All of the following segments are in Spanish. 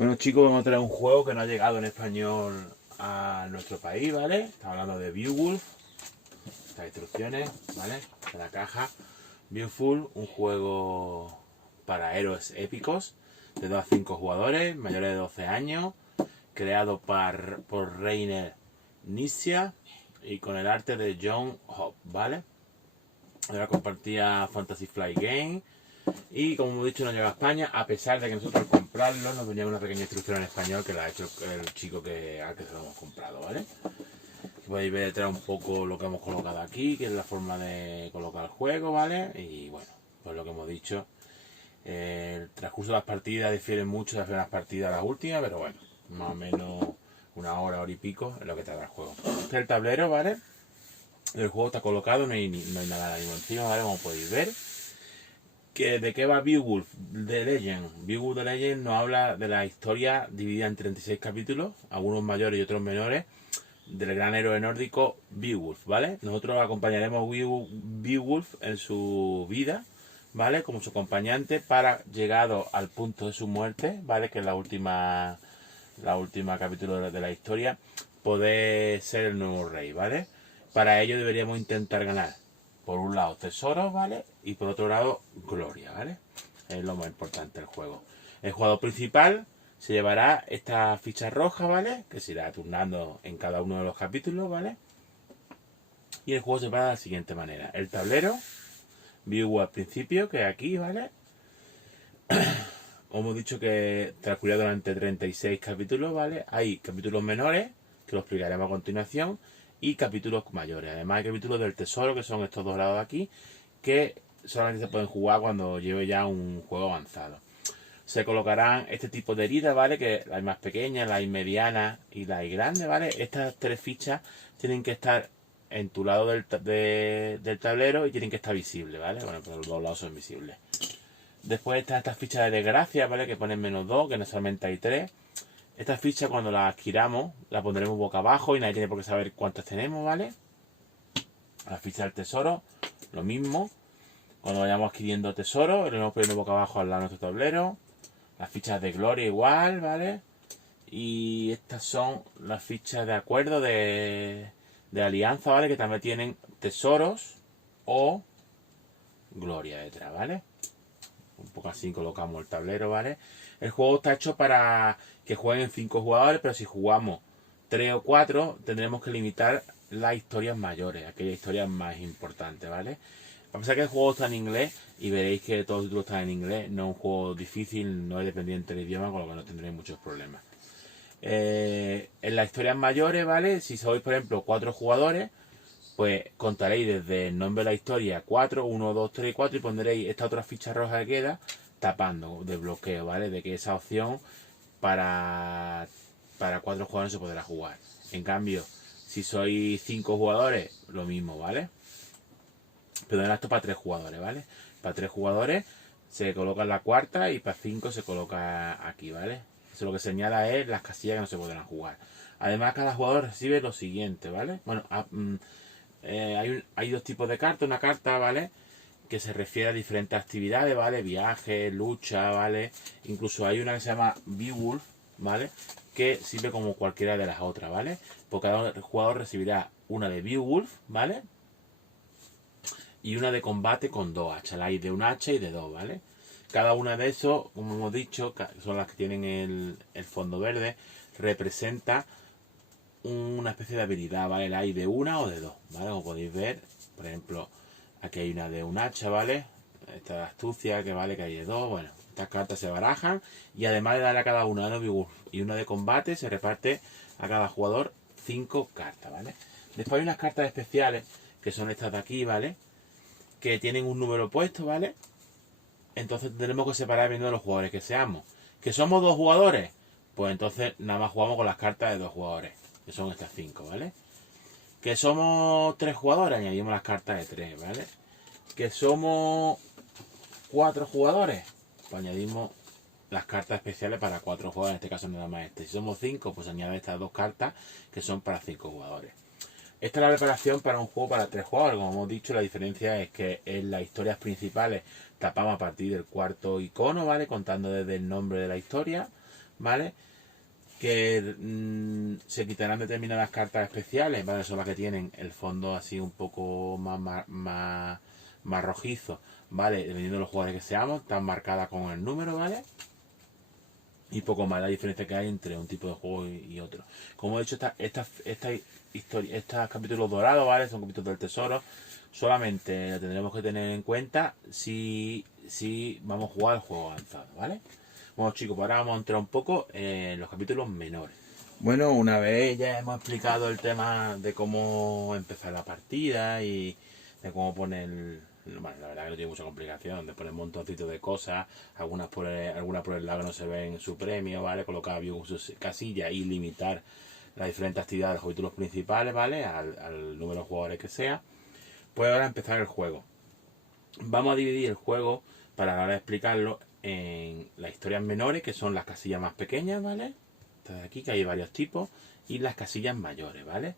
Bueno, chicos, vamos a traer un juego que no ha llegado en español a nuestro país, ¿vale? Estamos hablando de Beowulf. Estas instrucciones, ¿vale? En la caja. Beowulf, un juego para héroes épicos de 2 a 5 jugadores, mayores de 12 años, creado por Reiner Knizia y con el arte de John Hope, ¿vale? Ahora compartía Fantasy Flight Game. Y como hemos dicho, no llega a España, a pesar de que nosotros al comprarlo nos venía una pequeña instrucción en español que la ha hecho el chico al que se lo hemos comprado, ¿vale? Podéis ver detrás un poco lo que hemos colocado aquí, que es la forma de colocar el juego, ¿vale? Y bueno, pues lo que hemos dicho, el transcurso de las partidas difiere mucho de las primeras partidas a las últimas, pero bueno, más o menos una hora y pico es lo que tarda el juego. Este es el tablero, ¿vale? El juego está colocado, no hay nada ahí encima, ¿vale? Como podéis ver. ¿De qué va Beowulf The Legend? Beowulf The Legend nos habla de la historia dividida en 36 capítulos, algunos mayores y otros menores, del gran héroe nórdico Beowulf, ¿vale? Nosotros acompañaremos a Beowulf en su vida, ¿vale? Como su acompañante para, llegado al punto de su muerte, ¿vale? Que es la última capítulo de la historia, poder ser el nuevo rey, ¿vale? Para ello deberíamos intentar ganar, por un lado, tesoros, ¿vale? Y por otro lado, gloria, ¿vale? Es lo más importante del juego. El jugador principal se llevará esta ficha roja, ¿vale? Que se irá turnando en cada uno de los capítulos, ¿vale? Y el juego se va de la siguiente manera. El tablero, view al principio, que es aquí, ¿vale? Hemos dicho que transcurrirá durante 36 capítulos, ¿vale? Hay capítulos menores, que los explicaremos a continuación, y capítulos mayores. Además hay capítulos del tesoro, que son estos dos lados de aquí, que solamente se pueden jugar cuando lleve ya un juego avanzado. Se colocarán este tipo de heridas, ¿vale? Que la hay más pequeñas, la hay mediana y la hay grande, ¿vale? Estas tres fichas tienen que estar en tu lado del tablero y tienen que estar visibles, ¿vale? Bueno, pues los dos lados son visibles. Después están estas fichas de desgracia, ¿vale? Que ponen -2, que no solamente hay 3. Estas fichas cuando las adquiramos las pondremos boca abajo y nadie tiene por qué saber cuántas tenemos, ¿vale? La ficha del tesoro, lo mismo. Cuando vayamos adquiriendo tesoro, lo iremos poniendo boca abajo al lado de nuestro tablero. Las fichas de gloria igual, ¿vale? Y estas son las fichas de acuerdo de alianza, ¿vale? Que también tienen tesoros o gloria detrás, ¿vale? Un poco así colocamos el tablero, ¿vale? El juego está hecho para que jueguen 5 jugadores, pero si jugamos 3 o 4 tendremos que limitar las historias mayores, aquellas historias más importantes, ¿vale? A pesar que el juego está en inglés y veréis que todos los títulos están en inglés, no es un juego difícil, no es dependiente del idioma, con lo que no tendréis muchos problemas. En las historias mayores, ¿vale? Si sois, por ejemplo, 4 jugadores, pues contaréis desde el nombre de la historia 4, 1, 2, 3 y 4 y pondréis esta otra ficha roja que queda tapando de bloqueo, ¿vale? De que esa opción para 4 jugadores se podrá jugar. En cambio, si sois 5 jugadores, lo mismo, ¿vale? Pero esto para 3 jugadores, ¿vale? Para 3 jugadores se coloca en la cuarta y para 5 se coloca aquí, ¿vale? Eso lo que señala es las casillas que no se podrán jugar. Además, cada jugador recibe lo siguiente, ¿vale? Bueno, hay dos tipos de cartas. Una carta, ¿vale? Que se refiere a diferentes actividades, ¿vale? Viajes, lucha, ¿vale? Incluso hay una que se llama Beowulf, ¿vale? Que sirve como cualquiera de las otras, ¿vale? Por cada jugador recibirá una de Beowulf, ¿vale? Y una de combate con 2 hachas. La hay de un hacha y de 2, ¿vale? Cada una de esos, como hemos dicho, son las que tienen el fondo verde, representa una especie de habilidad, ¿vale? La hay de una o de 2, ¿vale? Como podéis ver, por ejemplo, aquí hay una de un hacha, ¿vale? Esta de astucia, que vale que hay de 2. Bueno, estas cartas se barajan y además de darle a cada una y una de combate, se reparte a cada jugador 5 cartas, ¿vale? Después hay unas cartas especiales, que son estas de aquí, ¿vale? Que tienen un número puesto, ¿vale? Entonces tenemos que separar viendo de los jugadores que seamos. ¿Que somos 2 jugadores? Pues entonces nada más jugamos con las cartas de 2 jugadores, que son estas 5, ¿vale? Que somos 3 jugadores, añadimos las cartas de 3, ¿vale? Que somos 4 jugadores, pues añadimos las cartas especiales para 4 jugadores, en este caso nada más este. Si somos 5, pues añade estas 2 cartas que son para 5 jugadores. Esta es la preparación para un juego para 3 jugadores. Como hemos dicho, la diferencia es que en las historias principales tapamos a partir del cuarto icono, ¿vale? Contando desde el nombre de la historia, ¿vale? Que se quitarán determinadas cartas especiales, ¿vale? Son las que tienen el fondo así un poco más rojizo, ¿vale? Dependiendo de los jugadores que seamos, están marcadas con el número, ¿vale? Y poco más la diferencia que hay entre un tipo de juego y otro. Como he dicho, estos capítulos dorados, ¿vale? Son capítulos del tesoro. Solamente lo tendremos que tener en cuenta si vamos a jugar al juego avanzado, ¿vale? Bueno, chicos, pues ahora vamos a entrar un poco en los capítulos menores. Bueno, una vez ya hemos explicado el tema de cómo empezar la partida y de cómo poner... Bueno, la verdad que no tiene mucha complicación, de poner un montoncito de cosas, algunas por el lado que no se ven su premio, ¿vale? Colocar bien sus casillas y limitar las diferentes actividades de los capítulos principales, ¿vale? Al número de jugadores que sea. Pues ahora empezar el juego. Vamos a dividir el juego, para ahora explicarlo, en las historias menores, que son las casillas más pequeñas, ¿vale? Estas de aquí, que hay varios tipos, y las casillas mayores, ¿vale?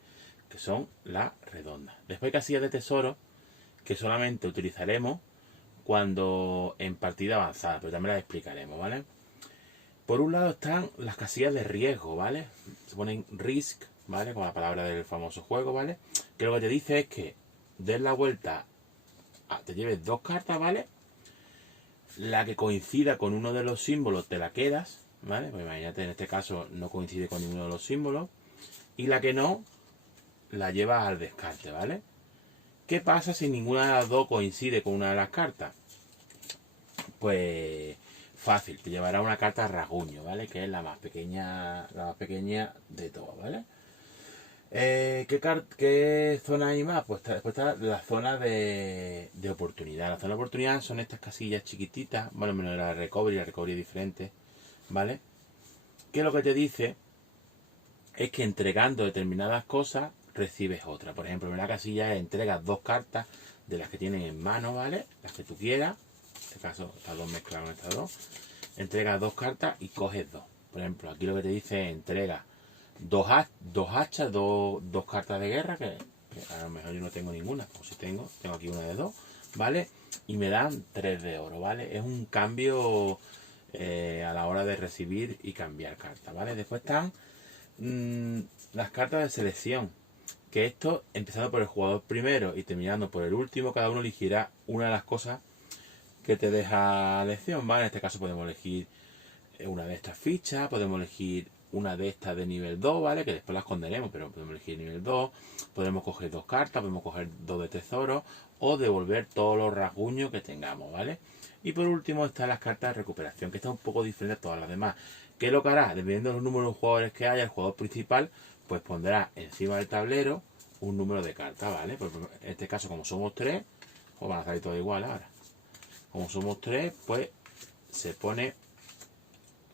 Que son las redondas. Después hay casillas de tesoro, que solamente utilizaremos cuando en partida avanzada, pero también las explicaremos, ¿vale? Por un lado están las casillas de riesgo, ¿vale? Se ponen risk, ¿vale? Con la palabra del famoso juego, ¿vale? Que lo que te dice es que des la vuelta, te lleves 2 cartas, ¿vale? La que coincida con uno de los símbolos te la quedas, ¿vale? Pues imagínate, en este caso no coincide con ninguno de los símbolos. Y la que no, la llevas al descarte, ¿vale? ¿Qué pasa si ninguna de las dos coincide con una de las cartas? Pues fácil, te llevará una carta rasguño, ¿vale? Que es la más pequeña de todas, ¿vale? ¿Qué zona hay más? Pues después está la zona de oportunidad. La zona de oportunidad son estas casillas chiquititas, bueno, menos la recovery es diferente, ¿vale? Que lo que te dice es que entregando determinadas cosas recibes otra. Por ejemplo, en la casilla entregas 2 cartas de las que tienes en mano, ¿vale? Las que tú quieras. En este caso, estas 2 mezcladas con estas 2. Entregas 2 cartas y coges 2. Por ejemplo, aquí lo que te dice es entrega 2 hachas, 2 cartas de guerra, que a lo mejor yo no tengo ninguna, o si tengo aquí una de 2, ¿vale? Y me dan 3 de oro, ¿vale? Es un cambio a la hora de recibir y cambiar cartas, ¿vale? Después están las cartas de selección, que esto, empezando por el jugador primero y terminando por el último, cada uno elegirá una de las cosas que te deja elección, ¿vale? En este caso podemos elegir una de estas fichas, podemos elegir una de estas de nivel 2, ¿vale? Que después las esconderemos, pero podemos elegir nivel 2, podemos coger 2 cartas, podemos coger 2 de tesoro o devolver todos los rasguños que tengamos, ¿vale? Y por último están las cartas de recuperación, que está un poco diferente a todas las demás. ¿Qué es lo que hará? Dependiendo de los números de jugadores que haya, el jugador principal pues pondrá encima del tablero un número de cartas, ¿vale? Pues en este caso, como somos 3, pues van a salir todo igual ahora. Como somos 3, pues se pone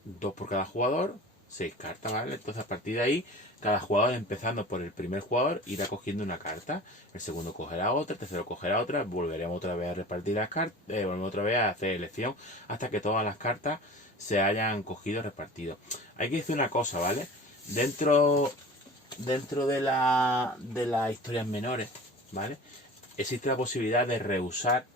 2 por cada jugador, 6 cartas, ¿vale? Entonces a partir de ahí, cada jugador, empezando por el primer jugador, irá cogiendo una carta. El segundo cogerá otra, el tercero cogerá otra, volveremos otra vez a repartir las cartas, volveremos otra vez a hacer elección hasta que todas las cartas se hayan cogido y repartido. Hay que decir una cosa, ¿vale? Dentro de las historias menores, ¿vale? Existe la posibilidad de rehusar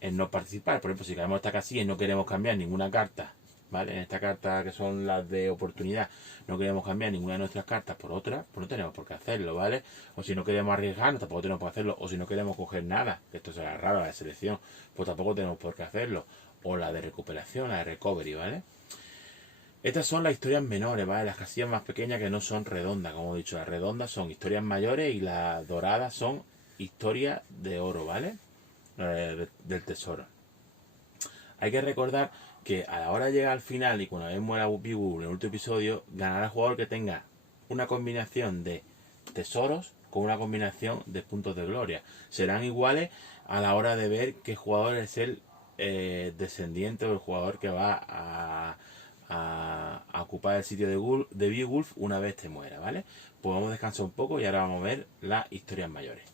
en no participar. Por ejemplo, si queremos esta casilla y no queremos cambiar ninguna carta, ¿vale? En esta carta, que son las de oportunidad, no queremos cambiar ninguna de nuestras cartas por otra, pues no tenemos por qué hacerlo, ¿vale? O si no queremos arriesgarnos, tampoco tenemos por qué hacerlo. O si no queremos coger nada, que esto será raro, la de selección, pues tampoco tenemos por qué hacerlo. O la de recuperación, la de recovery, ¿vale? Estas son las historias menores, ¿vale? Las casillas más pequeñas, que no son redondas, como he dicho. Las redondas son historias mayores y las doradas son historias de oro, ¿vale? Del tesoro. Hay que recordar que a la hora de llegar al final y cuando vez muera Bigul en el último episodio, ganará el jugador que tenga una combinación de tesoros con una combinación de puntos de gloria. Serán iguales a la hora de ver qué jugador es el descendiente o el jugador que va a ocupar el sitio de Beowulf una vez te muera, ¿vale? Pues vamos a descansar un poco y ahora vamos a ver las historias mayores.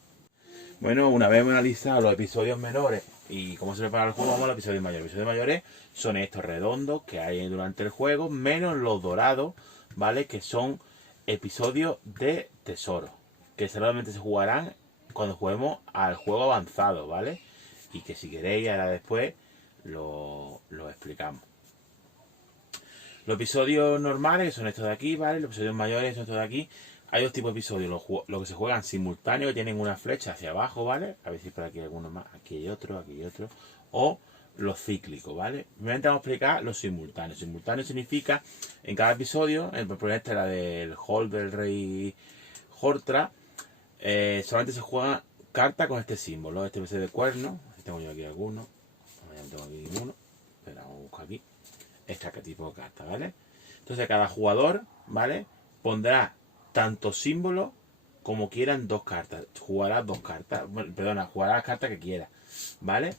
Bueno, una vez hemos analizado los episodios menores y cómo se prepara el juego, vamos a los episodios mayores. Los episodios mayores son estos redondos que hay durante el juego, menos los dorados, ¿vale? Que son episodios de tesoro, que solamente se jugarán cuando juguemos al juego avanzado, ¿vale? Y que si queréis ahora después lo explicamos. Los episodios normales, que son estos de aquí, ¿vale? Los episodios mayores son estos de aquí. Hay dos tipos de episodios, los que se juegan simultáneos, que tienen una flecha hacia abajo, ¿vale? A ver si por aquí hay alguno más. Aquí hay otro, aquí hay otro. O los cíclicos, ¿vale? Primero vamos a explicar los simultáneos. Simultáneo significa, en cada episodio, por ejemplo, esta la del Hall del Rey Hortra, solamente se juega carta con este símbolo, este PC de cuerno. Tengo yo aquí alguno. Ya no tengo aquí ninguno. Espera, vamos a buscar aquí. Esta tipo de carta, ¿vale? Entonces cada jugador, ¿vale? Pondrá tanto símbolos como quieran dos cartas. Jugará dos cartas. Bueno, perdona, jugará las cartas que quiera, ¿vale?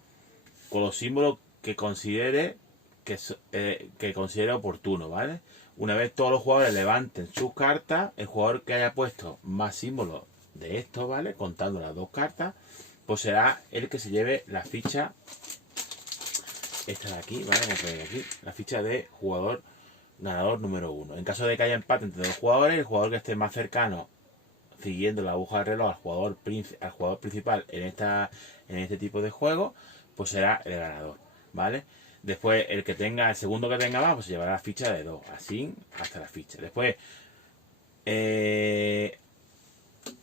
Con los símbolos que considere que considere oportuno, ¿vale? Una vez todos los jugadores levanten sus cartas, el jugador que haya puesto más símbolos de estos, ¿vale? Contando las dos cartas, pues será el que se lleve la ficha. Esta de aquí, ¿vale? Vamos a poner aquí la ficha de jugador ganador número 1. En caso de que haya empate entre dos jugadores, el jugador que esté más cercano, siguiendo la aguja del reloj al jugador principal en este tipo de juego, pues será el ganador, ¿vale? Después el segundo que tenga más, pues se llevará la ficha de 2, así hasta la ficha. Después,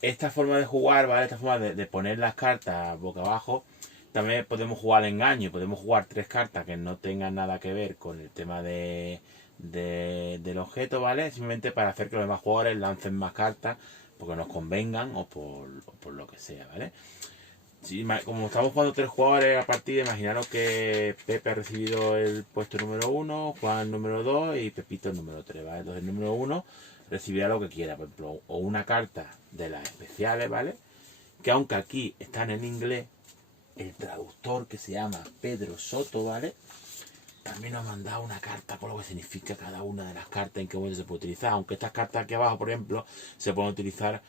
esta forma de jugar, ¿vale? Esta forma de poner las cartas boca abajo. También podemos jugar al engaño, podemos jugar 3 cartas que no tengan nada que ver con el tema del objeto, ¿vale? Simplemente para hacer que los demás jugadores lancen más cartas porque nos convengan o por lo que sea, ¿vale? Si, como estamos jugando 3 jugadores a partida, imaginaros que Pepe ha recibido el puesto número 1, Juan el número 2 y Pepito el número 3, ¿vale? Entonces el número 1 recibirá lo que quiera, por ejemplo, o una carta de las especiales, ¿vale? Que aunque aquí están en inglés, el traductor, que se llama Pedro Soto, ¿vale? También nos ha mandado una carta con lo que significa cada una de las cartas, en qué momento se puede utilizar. Aunque estas cartas aquí abajo, por ejemplo, se pueden utilizar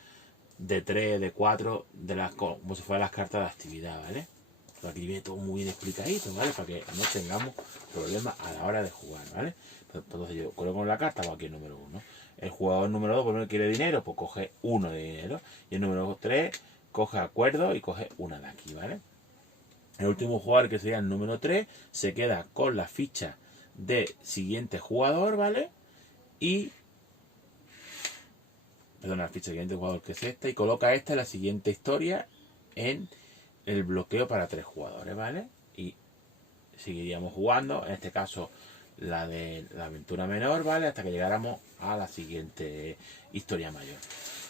de 3, de 4, como si fueran las cartas de actividad, ¿vale? Pero aquí viene todo muy bien explicadito, ¿vale? Para que no tengamos problemas a la hora de jugar, ¿vale? Entonces yo coloco la carta, o aquí el número 1. El jugador número 2, por ejemplo, quiere dinero, pues coge 1 de dinero. Y el número 3 coge acuerdo y coge una de aquí, ¿vale? El último jugador, que sería el número 3, se queda con la ficha de siguiente jugador, ¿vale? Y... Perdón, la ficha de siguiente jugador, que es esta, y coloca esta en la siguiente historia en el bloqueo para 3 jugadores, ¿vale? Y seguiríamos jugando, en este caso la de la aventura menor, ¿vale? Hasta que llegáramos a la siguiente historia mayor.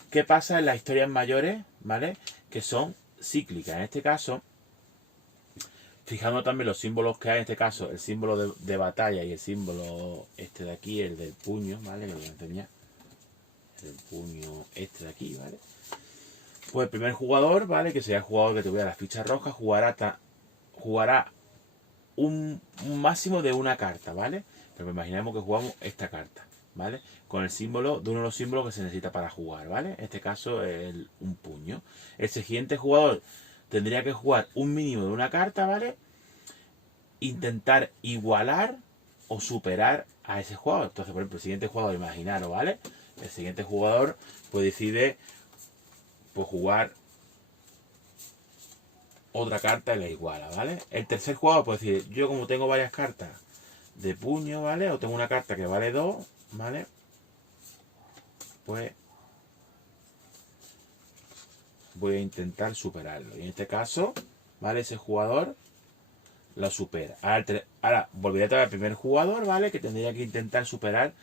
¿Qué pasa en las historias mayores, ¿vale? Que son cíclicas. En este caso, fijando también los símbolos que hay, en este caso el símbolo de batalla y el símbolo este de aquí, el del puño, ¿vale? Que lo voy a enseñar. El puño este de aquí, ¿vale? Pues el primer jugador, ¿vale? Que sería el jugador que tuviera la ficha roja, jugará un máximo de una carta, ¿vale? Pero imaginemos que jugamos esta carta, ¿vale? Con el símbolo de uno de los símbolos que se necesita para jugar, ¿vale? En este caso es un puño. El siguiente jugador tendría que jugar un mínimo de una carta, ¿vale? Intentar igualar o superar a ese jugador. Entonces, por ejemplo, el siguiente jugador, imaginaros, ¿vale? El siguiente jugador pues decide pues jugar otra carta y la iguala, ¿vale? El tercer jugador puede decir, yo como tengo varias cartas de puño, ¿vale? O tengo una carta que vale 2, ¿vale? Pues voy a intentar superarlo. Y en este caso, ¿vale? Ese jugador lo supera. Ahora volveré a traer al primer jugador, ¿vale? Que tendría que intentar superar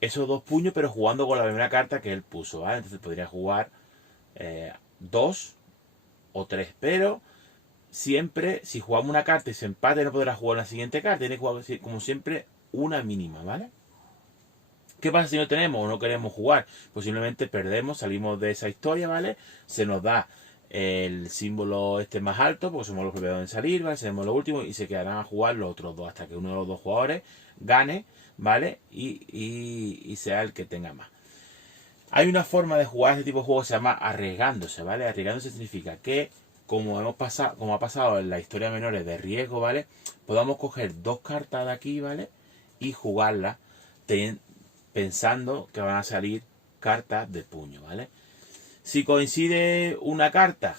esos 2 puños, pero jugando con la primera carta que él puso, ¿vale? Entonces podría jugar 2 o 3, pero siempre, si jugamos una carta y se empate, no podrá jugar la siguiente carta. Tiene que jugar, como siempre, una mínima, ¿vale? ¿Qué pasa si no tenemos o no queremos jugar? Posiblemente perdemos, salimos de esa historia, ¿vale? Se nos da el símbolo este más alto, porque somos los primeros en salir, ¿vale? Seremos los últimos y se quedarán a jugar los otros 2 hasta que uno de los 2 jugadores gane, ¿vale? Y sea el que tenga más. Hay una forma de jugar este tipo de juego que se llama arriesgándose, ¿vale? Arriesgándose significa que, como ha pasado en la historia menores de riesgo, ¿vale? Podamos coger 2 cartas de aquí, ¿vale? Y jugarlas pensando que van a salir cartas de puño, ¿vale? Si coincide una carta,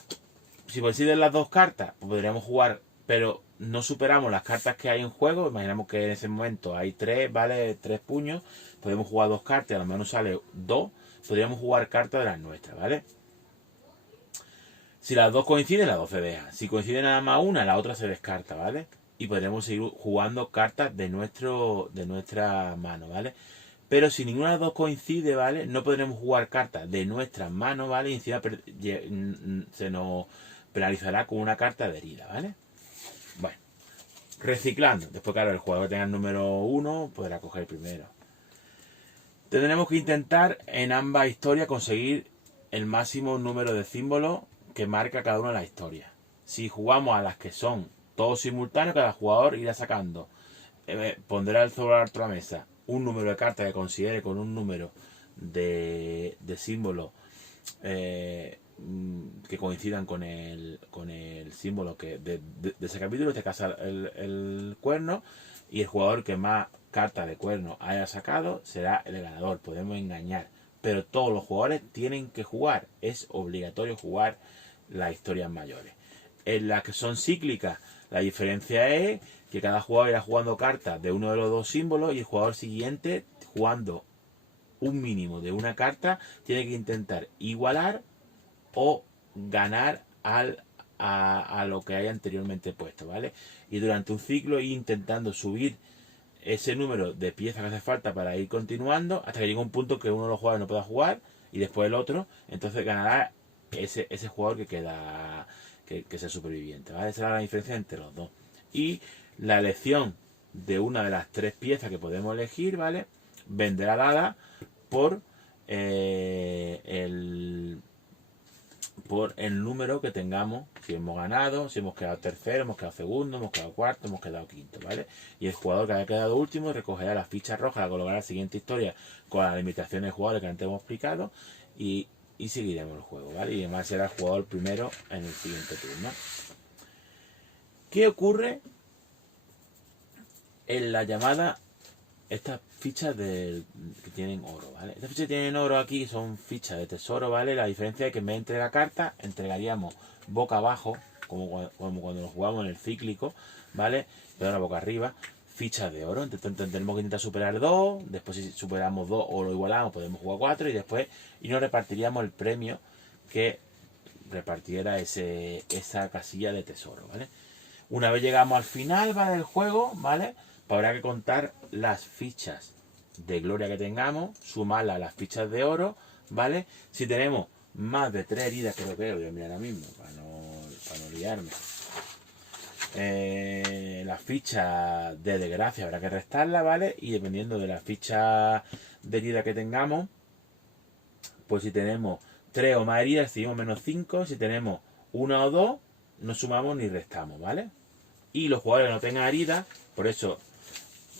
si coinciden las 2 cartas, pues podríamos jugar, pero no superamos las cartas que hay en juego, imaginamos que en ese momento hay 3, ¿vale? 3 puños, podemos jugar 2 cartas, a lo menos sale 2, podríamos jugar cartas de las nuestras, ¿vale? Si las dos coinciden, las dos se dejan. Si coincide nada más una, la otra se descarta, ¿vale? Y podremos seguir jugando cartas de nuestra mano, ¿vale? Pero si ninguna de las dos coincide, ¿vale? No podremos jugar cartas de nuestras manos, ¿vale? Y encima se nos penalizará con una carta de herida, ¿vale? Bueno, reciclando. Después, claro, el jugador que tenga el número 1 podrá coger el primero. Tendremos que intentar en ambas historias conseguir el máximo número de símbolos que marca cada una de las historias. Si jugamos a las que son todos simultáneos, cada jugador irá sacando, pondrá sobre la mesa un número de cartas que considere con un número de símbolos que coincidan con el símbolo que de ese capítulo, en este caso el cuerno, y el jugador que más cartas de cuerno haya sacado será el ganador. Podemos engañar, pero todos los jugadores tienen que jugar, es obligatorio jugar las historias mayores. En las que son cíclicas, la diferencia es que cada jugador irá jugando cartas de uno de los dos símbolos y el jugador siguiente, jugando un mínimo de una carta, tiene que intentar igualar o ganar a lo que haya anteriormente puesto, ¿vale? Y durante un ciclo ir intentando subir ese número de piezas que hace falta para ir continuando hasta que llegue un punto que uno de los jugadores no pueda jugar y después el otro, entonces ganará ese jugador que queda, que es el superviviente, ¿vale? Esa es la diferencia entre los dos. Y la elección de una de las 3 piezas que podemos elegir, ¿vale? Vendrá dada por el número que tengamos, si hemos ganado, si hemos quedado tercero, hemos quedado segundo, hemos quedado cuarto, hemos quedado quinto, ¿vale? Y el jugador que haya quedado último recogerá las fichas rojas, la colocará en la siguiente historia con las limitaciones de jugadores que antes hemos explicado y seguiremos el juego, ¿vale? Y además será el jugador primero en el siguiente turno. ¿Qué ocurre en la llamada estas fichas que tienen oro, ¿vale? Estas fichas que tienen oro aquí son fichas de tesoro, ¿vale? La diferencia es que en vez de entregar carta, entregaríamos boca abajo, como cuando nos jugamos en el cíclico, ¿vale? Pero boca arriba, fichas de oro. Entonces tenemos que intentar superar 2, después si superamos 2 o lo igualamos, podemos jugar 4 y después nos repartiríamos el premio que repartiera esa casilla de tesoro, ¿vale? Una vez llegamos al final, ¿vale? Del juego, ¿vale? Habrá que contar las fichas de gloria que tengamos, sumarlas a las fichas de oro, ¿vale? Si tenemos más de 3 heridas, creo que lo voy a mirar ahora mismo, para no liarme. Las fichas de desgracia habrá que restarlas, ¿vale? Y dependiendo de las fichas de herida que tengamos, pues si tenemos 3 o más heridas, seguimos menos 5. Si tenemos 1 o 2, no sumamos ni restamos, ¿vale? Y los jugadores que no tengan heridas, por eso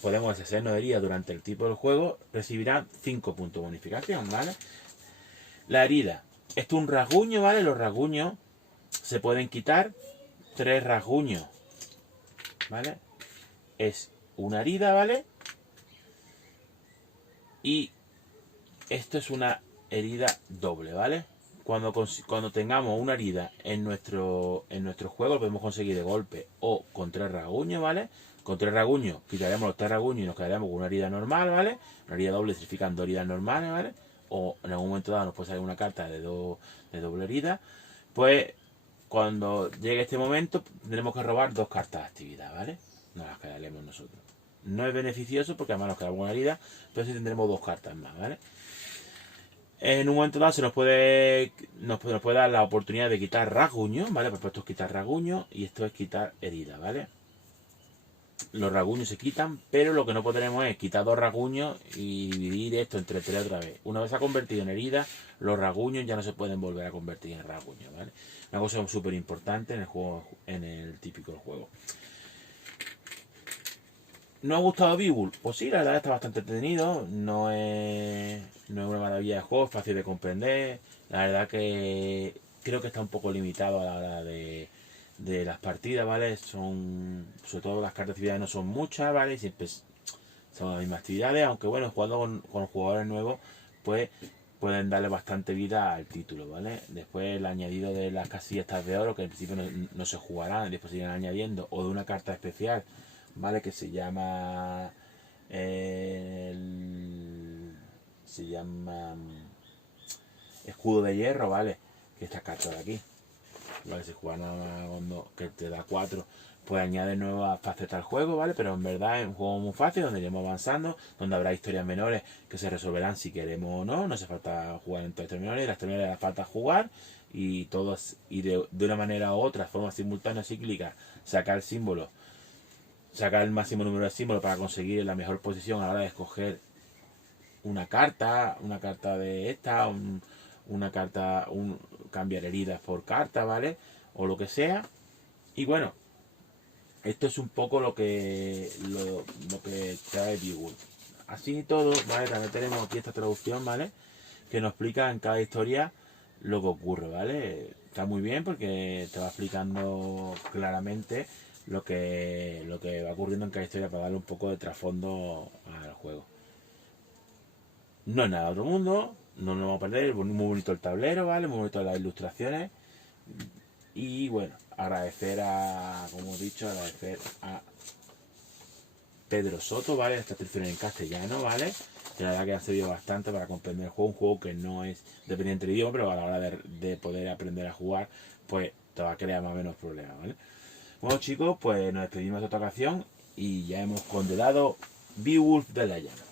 podemos deshacernos de heridas durante el tipo del juego, recibirán 5 puntos de bonificación, ¿vale? La herida. Esto es un rasguño, ¿vale? Los rasguños se pueden quitar. 3 rasguños, ¿vale? Es una herida, ¿vale? Y esto es una herida doble, ¿vale? Cuando tengamos una herida en nuestro juego, lo podemos conseguir de golpe o con 3 rasguños, ¿vale? Con 3 rasguños quitaremos los 3 rasguños y nos quedaremos con una herida normal, ¿vale? Una herida doble significan 2 heridas normales, ¿vale? O en algún momento dado nos puede salir una carta de doble herida. Pues cuando llegue este momento tendremos que robar 2 cartas de actividad, ¿vale? No las quedaremos nosotros. No es beneficioso porque además nos quedamos con una herida, pero sí tendremos 2 cartas más, ¿vale? En un momento dado nos puede dar la oportunidad de quitar rasguños, ¿vale? Pues esto es quitar rasguños y esto es quitar herida, ¿vale? Los rasguños se quitan, pero lo que no podremos es quitar 2 rasguños y dividir esto entre 3 otra vez. Una vez se ha convertido en herida, los rasguños ya no se pueden volver a convertir en rasguños, ¿vale? Una cosa súper importante en el juego, en el típico juego. ¿No ha gustado Beowulf? Pues sí, la verdad está bastante entretenido. No es una maravilla de juego, es fácil de comprender. La verdad que creo que está un poco limitado a la hora de las partidas, ¿vale? Sobre todo las cartas de actividades no son muchas, ¿vale? Siempre son las mismas actividades, aunque bueno, jugando con jugadores nuevos, pues pueden darle bastante vida al título, ¿vale? Después el añadido de las casillas estas de oro, que en principio no se jugarán, después siguen añadiendo, o de una carta especial, ¿vale? Que se llama... se llama escudo de hierro, ¿vale? Que esta carta de aquí, ¿vale? Se juega nada más cuando, que te da 4, pues añade nuevas facetas al juego, ¿vale? Pero en verdad es un juego muy fácil, donde iremos avanzando, donde habrá historias menores que se resolverán si queremos o no. No hace falta jugar en todas las historias menores, las historias menores hace falta jugar y todos, y de una manera u otra, de forma simultánea, cíclica, sacar símbolos, sacar el máximo número de símbolos para conseguir la mejor posición a la hora de escoger una carta de esta, una carta, cambiar heridas por carta, ¿vale? O lo que sea. Y bueno, esto es un poco lo que trae Beowulf. Así y todo, ¿vale? También tenemos aquí esta traducción, ¿vale? Que nos explica en cada historia lo que ocurre, ¿vale? Está muy bien porque te va explicando claramente lo que va ocurriendo en cada historia para darle un poco de trasfondo al juego. No es nada de otro mundo, no nos vamos a perder, muy bonito el tablero, ¿vale? Muy bonito las ilustraciones. Y bueno, como he dicho, agradecer a Pedro Soto, ¿vale? Esta traducción en castellano, ¿vale? Que la verdad que ha servido bastante para comprender el juego, un juego que no es dependiente del idioma, pero a la hora de poder aprender a jugar, pues te va a crear más o menos problemas, ¿vale? Bueno chicos, pues nos despedimos de otra ocasión y ya hemos condenado Beowulf de Legend.